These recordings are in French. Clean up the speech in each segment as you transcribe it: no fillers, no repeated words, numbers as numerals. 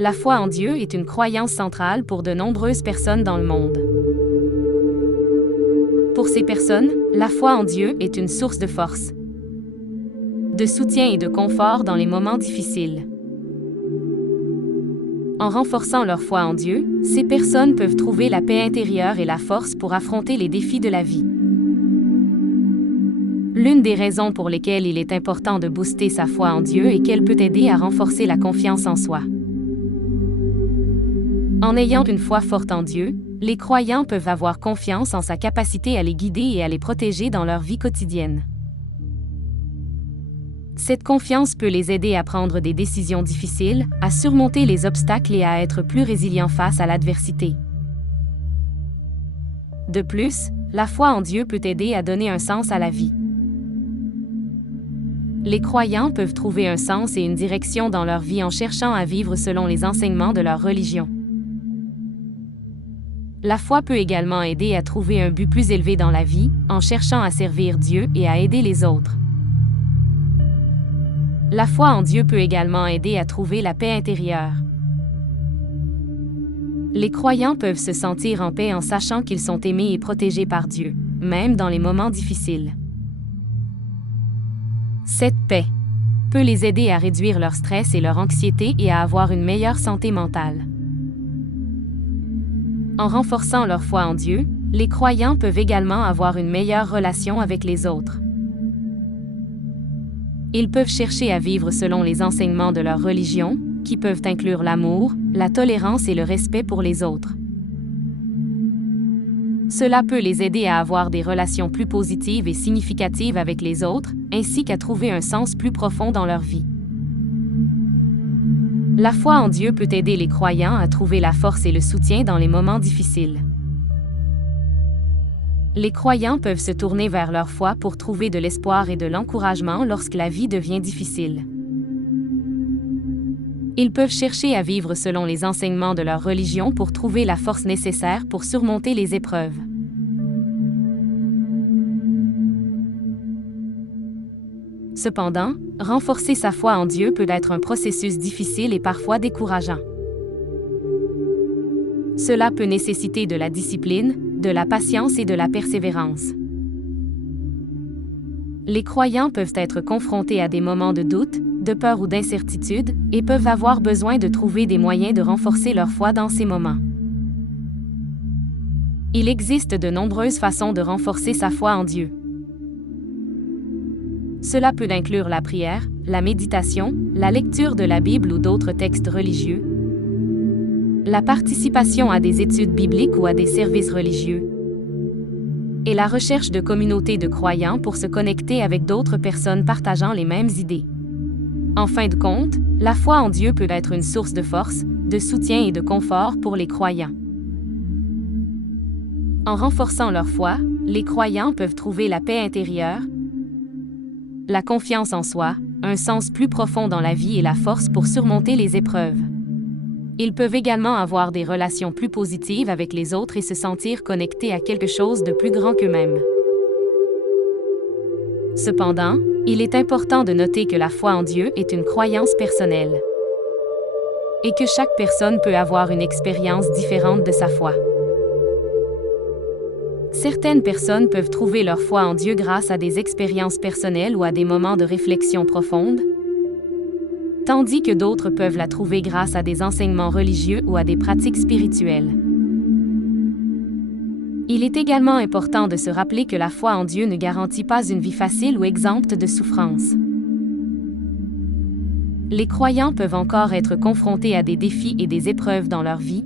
La foi en Dieu est une croyance centrale pour de nombreuses personnes dans le monde. Pour ces personnes, la foi en Dieu est une source de force, de soutien et de confort dans les moments difficiles. En renforçant leur foi en Dieu, ces personnes peuvent trouver la paix intérieure et la force pour affronter les défis de la vie. L'une des raisons pour lesquelles il est important de booster sa foi en Dieu est qu'elle peut aider à renforcer la confiance en soi. En ayant une foi forte en Dieu, les croyants peuvent avoir confiance en sa capacité à les guider et à les protéger dans leur vie quotidienne. Cette confiance peut les aider à prendre des décisions difficiles, à surmonter les obstacles et à être plus résilients face à l'adversité. De plus, la foi en Dieu peut aider à donner un sens à la vie. Les croyants peuvent trouver un sens et une direction dans leur vie en cherchant à vivre selon les enseignements de leur religion. La foi peut également aider à trouver un but plus élevé dans la vie, en cherchant à servir Dieu et à aider les autres. La foi en Dieu peut également aider à trouver la paix intérieure. Les croyants peuvent se sentir en paix en sachant qu'ils sont aimés et protégés par Dieu, même dans les moments difficiles. Cette paix peut les aider à réduire leur stress et leur anxiété et à avoir une meilleure santé mentale. En renforçant leur foi en Dieu, les croyants peuvent également avoir une meilleure relation avec les autres. Ils peuvent chercher à vivre selon les enseignements de leur religion, qui peuvent inclure l'amour, la tolérance et le respect pour les autres. Cela peut les aider à avoir des relations plus positives et significatives avec les autres, ainsi qu'à trouver un sens plus profond dans leur vie. La foi en Dieu peut aider les croyants à trouver la force et le soutien dans les moments difficiles. Les croyants peuvent se tourner vers leur foi pour trouver de l'espoir et de l'encouragement lorsque la vie devient difficile. Ils peuvent chercher à vivre selon les enseignements de leur religion pour trouver la force nécessaire pour surmonter les épreuves. Cependant, renforcer sa foi en Dieu peut être un processus difficile et parfois décourageant. Cela peut nécessiter de la discipline, de la patience et de la persévérance. Les croyants peuvent être confrontés à des moments de doute, de peur ou d'incertitude, et peuvent avoir besoin de trouver des moyens de renforcer leur foi dans ces moments. Il existe de nombreuses façons de renforcer sa foi en Dieu. Cela peut inclure la prière, la méditation, la lecture de la Bible ou d'autres textes religieux, la participation à des études bibliques ou à des services religieux, et la recherche de communautés de croyants pour se connecter avec d'autres personnes partageant les mêmes idées. En fin de compte, la foi en Dieu peut être une source de force, de soutien et de confort pour les croyants. En renforçant leur foi, les croyants peuvent trouver la paix intérieure, la confiance en soi, un sens plus profond dans la vie et la force pour surmonter les épreuves. Ils peuvent également avoir des relations plus positives avec les autres et se sentir connectés à quelque chose de plus grand qu'eux-mêmes. Cependant, il est important de noter que la foi en Dieu est une croyance personnelle et que chaque personne peut avoir une expérience différente de sa foi. Certaines personnes peuvent trouver leur foi en Dieu grâce à des expériences personnelles ou à des moments de réflexion profonde, tandis que d'autres peuvent la trouver grâce à des enseignements religieux ou à des pratiques spirituelles. Il est également important de se rappeler que la foi en Dieu ne garantit pas une vie facile ou exempte de souffrance. Les croyants peuvent encore être confrontés à des défis et des épreuves dans leur vie,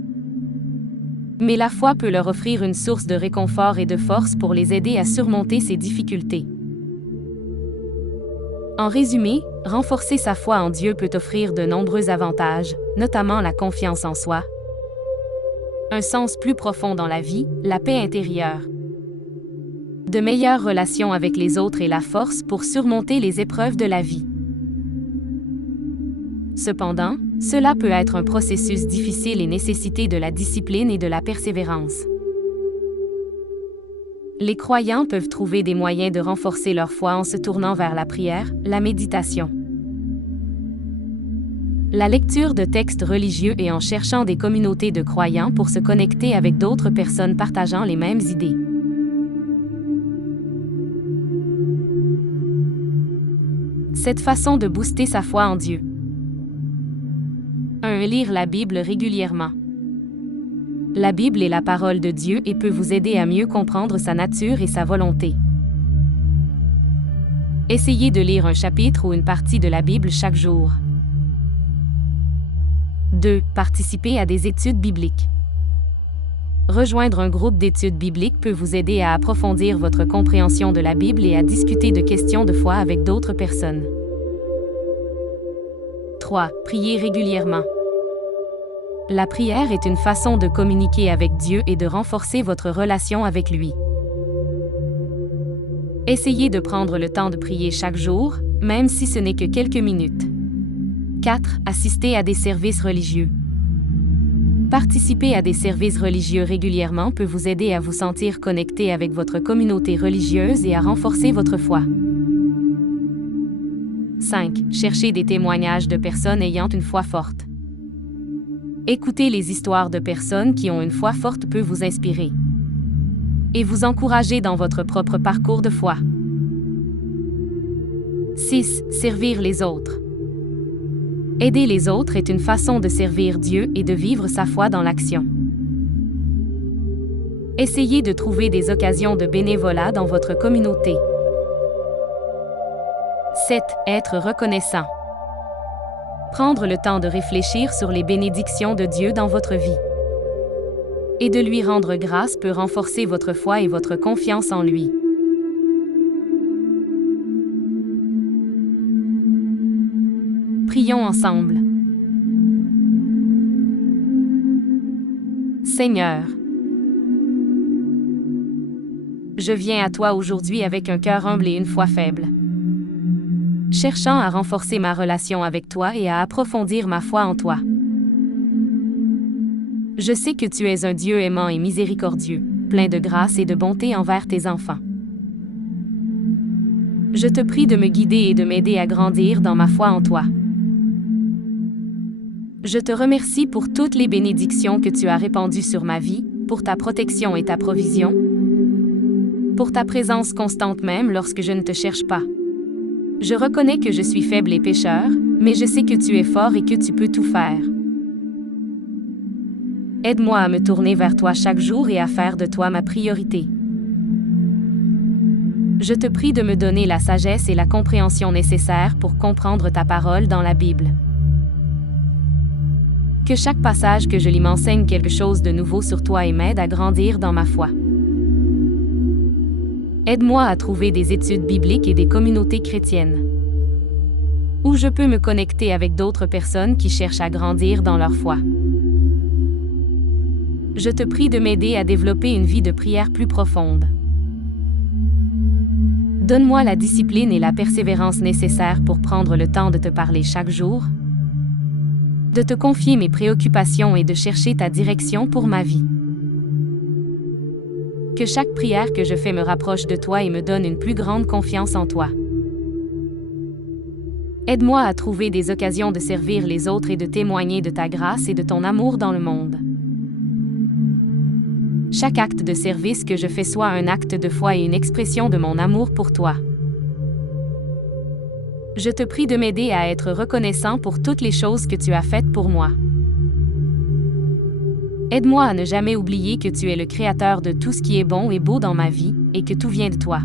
mais la foi peut leur offrir une source de réconfort et de force pour les aider à surmonter ces difficultés. En résumé, renforcer sa foi en Dieu peut offrir de nombreux avantages, notamment la confiance en soi, un sens plus profond dans la vie, la paix intérieure, de meilleures relations avec les autres et la force pour surmonter les épreuves de la vie. Cependant, cela peut être un processus difficile et nécessiter de la discipline et de la persévérance. Les croyants peuvent trouver des moyens de renforcer leur foi en se tournant vers la prière, la méditation, La lecture de textes religieux et en cherchant des communautés de croyants pour se connecter avec d'autres personnes partageant les mêmes idées. Cette façon de booster sa foi en Dieu. 1. Lire la Bible régulièrement. La Bible est la parole de Dieu et peut vous aider à mieux comprendre sa nature et sa volonté. Essayez de lire un chapitre ou une partie de la Bible chaque jour. 2. Participer à des études bibliques. Rejoindre un groupe d'études bibliques peut vous aider à approfondir votre compréhension de la Bible et à discuter de questions de foi avec d'autres personnes. 3. Prier régulièrement. La prière est une façon de communiquer avec Dieu et de renforcer votre relation avec lui. Essayez de prendre le temps de prier chaque jour, même si ce n'est que quelques minutes. 4. Assister à des services religieux. Participer à des services religieux régulièrement peut vous aider à vous sentir connecté avec votre communauté religieuse et à renforcer votre foi. 5. Chercher des témoignages de personnes ayant une foi forte. Écouter les histoires de personnes qui ont une foi forte peut vous inspirer et vous encourager dans votre propre parcours de foi. 6. Servir les autres. Aider les autres est une façon de servir Dieu et de vivre sa foi dans l'action. Essayez de trouver des occasions de bénévolat dans votre communauté. 7. Être reconnaissant. Prendre le temps de réfléchir sur les bénédictions de Dieu dans votre vie et de lui rendre grâce peut renforcer votre foi et votre confiance en lui. Prions ensemble. Seigneur, je viens à toi aujourd'hui avec un cœur humble et une foi faible, cherchant à renforcer ma relation avec toi et à approfondir ma foi en toi. Je sais que tu es un Dieu aimant et miséricordieux, plein de grâce et de bonté envers tes enfants. Je te prie de me guider et de m'aider à grandir dans ma foi en toi. Je te remercie pour toutes les bénédictions que tu as répandues sur ma vie, pour ta protection et ta provision, pour ta présence constante même lorsque je ne te cherche pas. Je reconnais que je suis faible et pécheur, mais je sais que tu es fort et que tu peux tout faire. Aide-moi à me tourner vers toi chaque jour et à faire de toi ma priorité. Je te prie de me donner la sagesse et la compréhension nécessaires pour comprendre ta parole dans la Bible. Que chaque passage que je lis m'enseigne quelque chose de nouveau sur toi et m'aide à grandir dans ma foi. Aide-moi à trouver des études bibliques et des communautés chrétiennes où je peux me connecter avec d'autres personnes qui cherchent à grandir dans leur foi. Je te prie de m'aider à développer une vie de prière plus profonde. Donne-moi la discipline et la persévérance nécessaires pour prendre le temps de te parler chaque jour, de te confier mes préoccupations et de chercher ta direction pour ma vie. Que chaque prière que je fais me rapproche de toi et me donne une plus grande confiance en toi. Aide-moi à trouver des occasions de servir les autres et de témoigner de ta grâce et de ton amour dans le monde. Chaque acte de service que je fais soit un acte de foi et une expression de mon amour pour toi. Je te prie de m'aider à être reconnaissant pour toutes les choses que tu as faites pour moi. Aide-moi à ne jamais oublier que tu es le créateur de tout ce qui est bon et beau dans ma vie, et que tout vient de toi.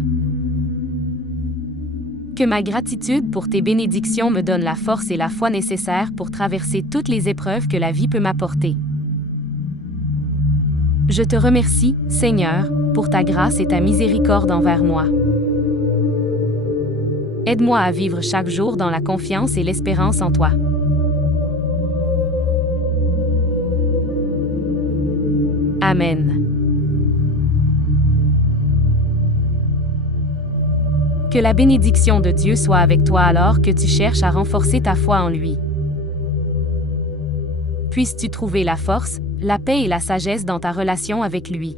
Que ma gratitude pour tes bénédictions me donne la force et la foi nécessaires pour traverser toutes les épreuves que la vie peut m'apporter. Je te remercie, Seigneur, pour ta grâce et ta miséricorde envers moi. Aide-moi à vivre chaque jour dans la confiance et l'espérance en toi. Amen. Que la bénédiction de Dieu soit avec toi alors que tu cherches à renforcer ta foi en lui. Puisses-tu trouver la force, la paix et la sagesse dans ta relation avec lui.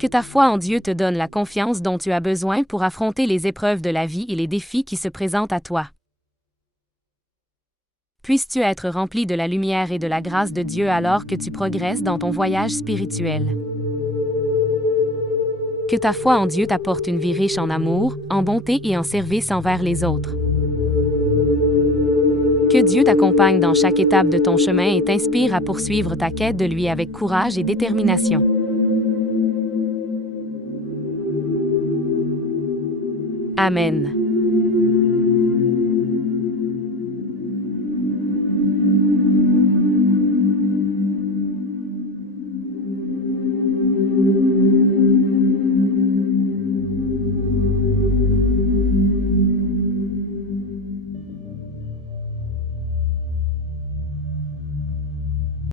Que ta foi en Dieu te donne la confiance dont tu as besoin pour affronter les épreuves de la vie et les défis qui se présentent à toi. Puisses-tu être rempli de la lumière et de la grâce de Dieu alors que tu progresses dans ton voyage spirituel. Que ta foi en Dieu t'apporte une vie riche en amour, en bonté et en service envers les autres. Que Dieu t'accompagne dans chaque étape de ton chemin et t'inspire à poursuivre ta quête de lui avec courage et détermination. Amen.